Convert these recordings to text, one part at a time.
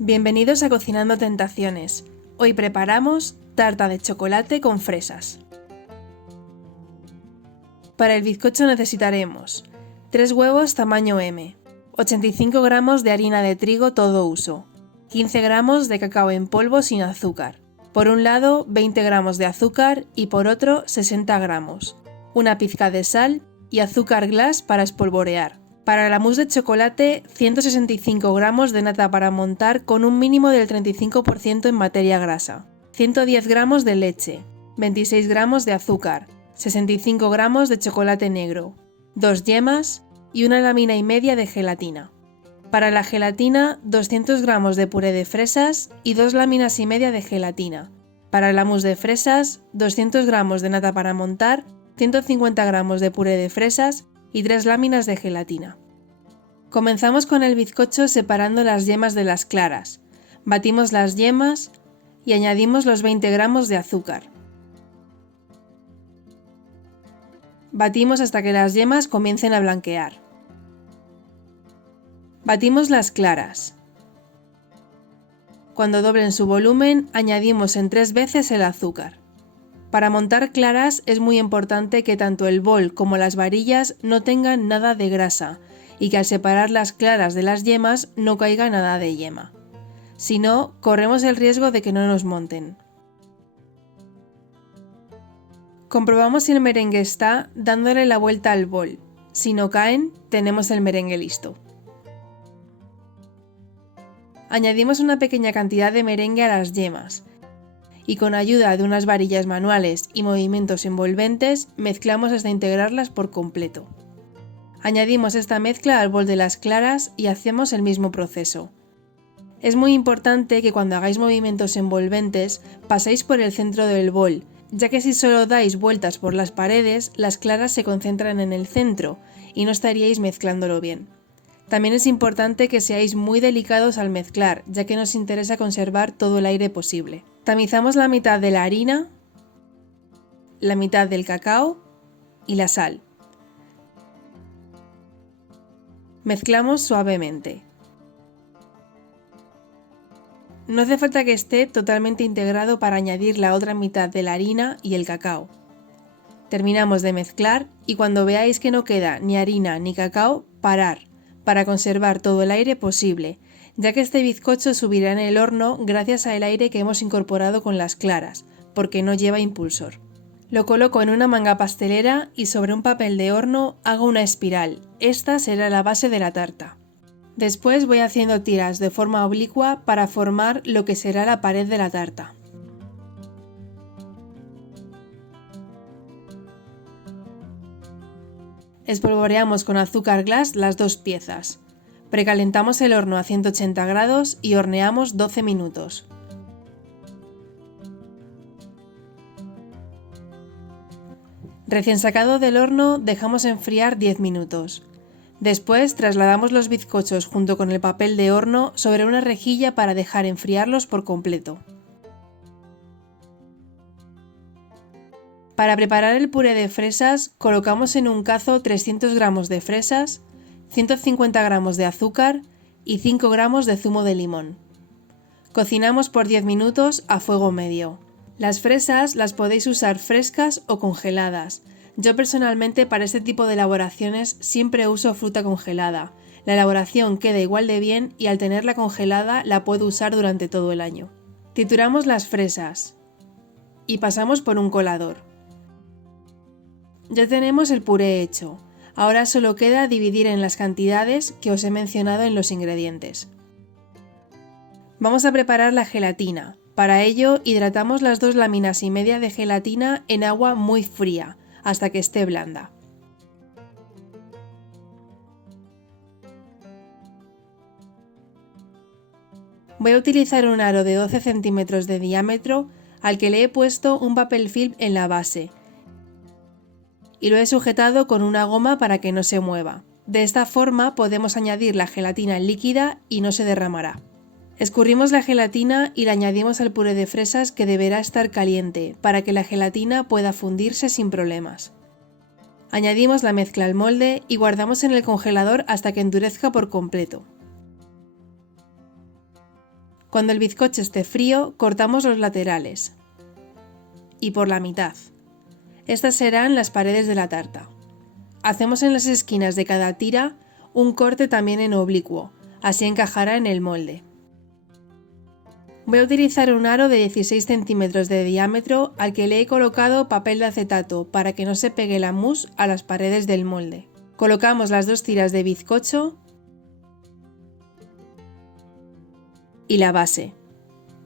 Bienvenidos a Cocinando Tentaciones. Hoy preparamos tarta de chocolate con fresas. Para el bizcocho necesitaremos 3 huevos tamaño M, 85 gramos de harina de trigo todo uso, 15 gramos de cacao en polvo sin azúcar, por un lado 20 gramos de azúcar y por otro 60 gramos, una pizca de sal y azúcar glass para espolvorear. Para la mousse de chocolate, 165 gramos de nata para montar con un mínimo del 35% en materia grasa, 110 gramos de leche, 26 gramos de azúcar, 65 gramos de chocolate negro, 2 yemas y una lámina y media de gelatina. Para la gelatina, 200 gramos de puré de fresas y 2 láminas y media de gelatina. Para la mousse de fresas, 200 gramos de nata para montar, 150 gramos de puré de fresas y 3 láminas de gelatina. Comenzamos con el bizcocho separando las yemas de las claras. Batimos las yemas y añadimos los 20 gramos de azúcar. Batimos hasta que las yemas comiencen a blanquear. Batimos las claras. Cuando doblen su volumen, añadimos en 3 veces el azúcar. Para montar claras es muy importante que tanto el bol como las varillas no tengan nada de grasa y que al separar las claras de las yemas no caiga nada de yema. Si no, corremos el riesgo de que no nos monten. Comprobamos si el merengue está dándole la vuelta al bol. Si no caen, tenemos el merengue listo. Añadimos una pequeña cantidad de merengue a las yemas y con ayuda de unas varillas manuales y movimientos envolventes mezclamos hasta integrarlas por completo. Añadimos esta mezcla al bol de las claras y hacemos el mismo proceso. Es muy importante que cuando hagáis movimientos envolventes paséis por el centro del bol, ya que si solo dais vueltas por las paredes, las claras se concentran en el centro y no estaríais mezclándolo bien. También es importante que seáis muy delicados al mezclar, ya que nos interesa conservar todo el aire posible. Tamizamos la mitad de la harina, la mitad del cacao y la sal. Mezclamos suavemente. No hace falta que esté totalmente integrado para añadir la otra mitad de la harina y el cacao. Terminamos de mezclar y cuando veáis que no queda ni harina ni cacao, parar, para conservar todo el aire posible, ya que este bizcocho subirá en el horno gracias al aire que hemos incorporado con las claras, porque no lleva impulsor. Lo coloco en una manga pastelera y sobre un papel de horno hago una espiral. Esta será la base de la tarta. Después voy haciendo tiras de forma oblicua para formar lo que será la pared de la tarta. Espolvoreamos con azúcar glass las dos piezas. Precalentamos el horno a 180 grados y horneamos 12 minutos. Recién sacado del horno dejamos enfriar 10 minutos. Después trasladamos los bizcochos junto con el papel de horno sobre una rejilla para dejar enfriarlos por completo. Para preparar el puré de fresas colocamos en un cazo 300 gramos de fresas, 150 gramos de azúcar y 5 gramos de zumo de limón. Cocinamos por 10 minutos a fuego medio. Las fresas las podéis usar frescas o congeladas. Yo personalmente para este tipo de elaboraciones siempre uso fruta congelada. La elaboración queda igual de bien y al tenerla congelada la puedo usar durante todo el año. Trituramos las fresas y pasamos por un colador. Ya tenemos el puré hecho. Ahora solo queda dividir en las cantidades que os he mencionado en los ingredientes. Vamos a preparar la gelatina. Para ello hidratamos las 2 láminas y media de gelatina en agua muy fría, hasta que esté blanda. Voy a utilizar un aro de 12 centímetros de diámetro al que le he puesto un papel film en la base y lo he sujetado con una goma para que no se mueva. De esta forma podemos añadir la gelatina líquida y no se derramará. Escurrimos la gelatina y la añadimos al puré de fresas que deberá estar caliente para que la gelatina pueda fundirse sin problemas. Añadimos la mezcla al molde y guardamos en el congelador hasta que endurezca por completo. Cuando el bizcocho esté frío, cortamos los laterales y por la mitad. Estas serán las paredes de la tarta. Hacemos en las esquinas de cada tira un corte también en oblicuo, así encajará en el molde. Voy a utilizar un aro de 16 centímetros de diámetro al que le he colocado papel de acetato para que no se pegue la mousse a las paredes del molde. Colocamos las 2 tiras de bizcocho y la base.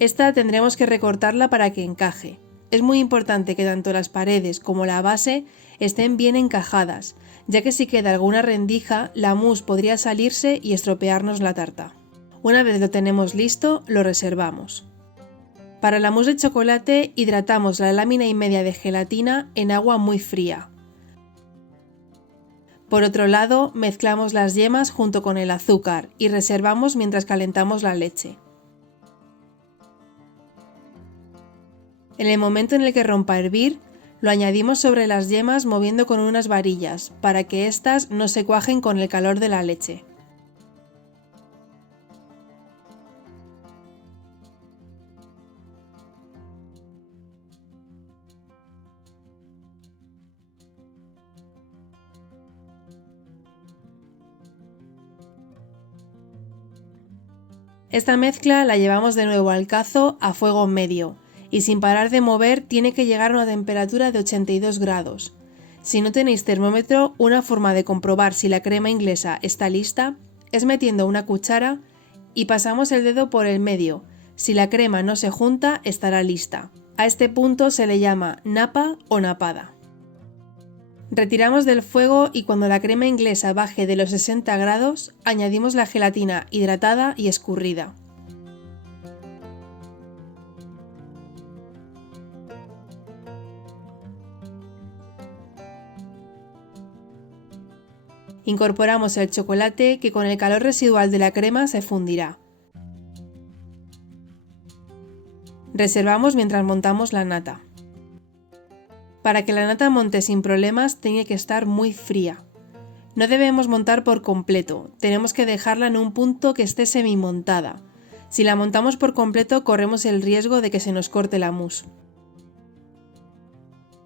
Esta tendremos que recortarla para que encaje. Es muy importante que tanto las paredes como la base estén bien encajadas, ya que si queda alguna rendija, la mousse podría salirse y estropearnos la tarta. Una vez lo tenemos listo, lo reservamos. Para la mousse de chocolate hidratamos la lámina y media de gelatina en agua muy fría. Por otro lado, mezclamos las yemas junto con el azúcar y reservamos mientras calentamos la leche. En el momento en el que rompa a hervir, lo añadimos sobre las yemas moviendo con unas varillas para que éstas no se cuajen con el calor de la leche. Esta mezcla la llevamos de nuevo al cazo a fuego medio y sin parar de mover tiene que llegar a una temperatura de 82 grados. Si no tenéis termómetro, una forma de comprobar si la crema inglesa está lista es metiendo una cuchara y pasamos el dedo por el medio. Si la crema no se junta, estará lista. A este punto se le llama napa o napada. Retiramos del fuego y cuando la crema inglesa baje de los 60 grados, añadimos la gelatina hidratada y escurrida. Incorporamos el chocolate que con el calor residual de la crema se fundirá. Reservamos mientras montamos la nata. Para que la nata monte sin problemas tiene que estar muy fría. No debemos montar por completo, tenemos que dejarla en un punto que esté semi-montada. Si la montamos por completo corremos el riesgo de que se nos corte la mousse.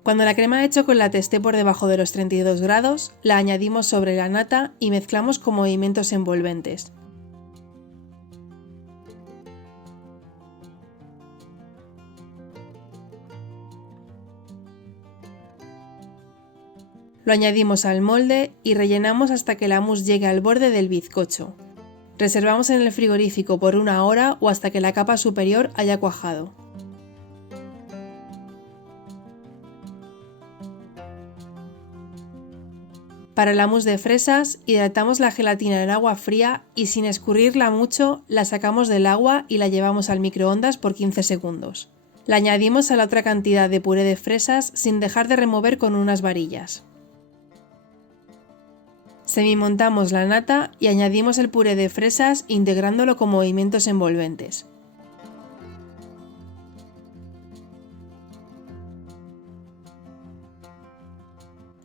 Cuando la crema de chocolate esté por debajo de los 32 grados, la añadimos sobre la nata y mezclamos con movimientos envolventes. Lo añadimos al molde y rellenamos hasta que la mousse llegue al borde del bizcocho. Reservamos en el frigorífico por 1 hora o hasta que la capa superior haya cuajado. Para la mousse de fresas, hidratamos la gelatina en agua fría y sin escurrirla mucho, la sacamos del agua y la llevamos al microondas por 15 segundos. La añadimos a la otra cantidad de puré de fresas sin dejar de remover con unas varillas. Semimontamos la nata y añadimos el puré de fresas integrándolo con movimientos envolventes.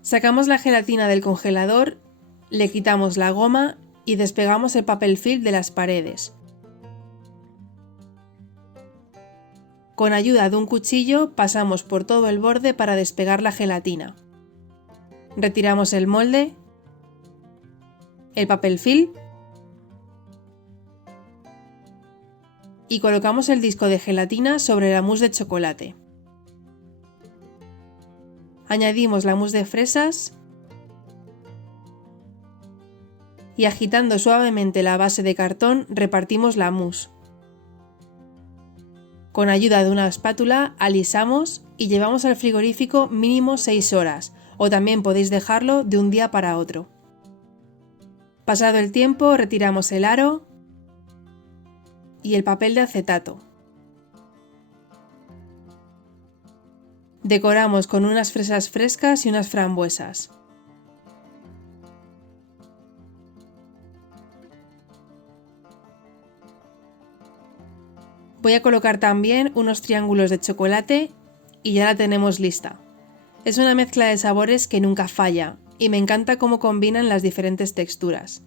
Sacamos la gelatina del congelador, le quitamos la goma y despegamos el papel film de las paredes. Con ayuda de un cuchillo pasamos por todo el borde para despegar la gelatina. Retiramos el molde, el papel film y colocamos el disco de gelatina sobre la mousse de chocolate. Añadimos la mousse de fresas y agitando suavemente la base de cartón repartimos la mousse. Con ayuda de una espátula alisamos y llevamos al frigorífico mínimo 6 horas o también podéis dejarlo de un día para otro. Pasado el tiempo retiramos el aro y el papel de acetato. Decoramos con unas fresas frescas y unas frambuesas. Voy a colocar también unos triángulos de chocolate y ya la tenemos lista. Es una mezcla de sabores que nunca falla y me encanta cómo combinan las diferentes texturas.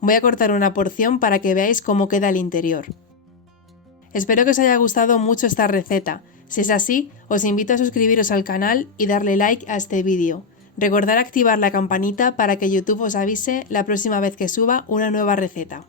Voy a cortar una porción para que veáis cómo queda el interior. Espero que os haya gustado mucho esta receta. Si es así, os invito a suscribiros al canal y darle like a este vídeo. Recordad activar la campanita para que YouTube os avise la próxima vez que suba una nueva receta.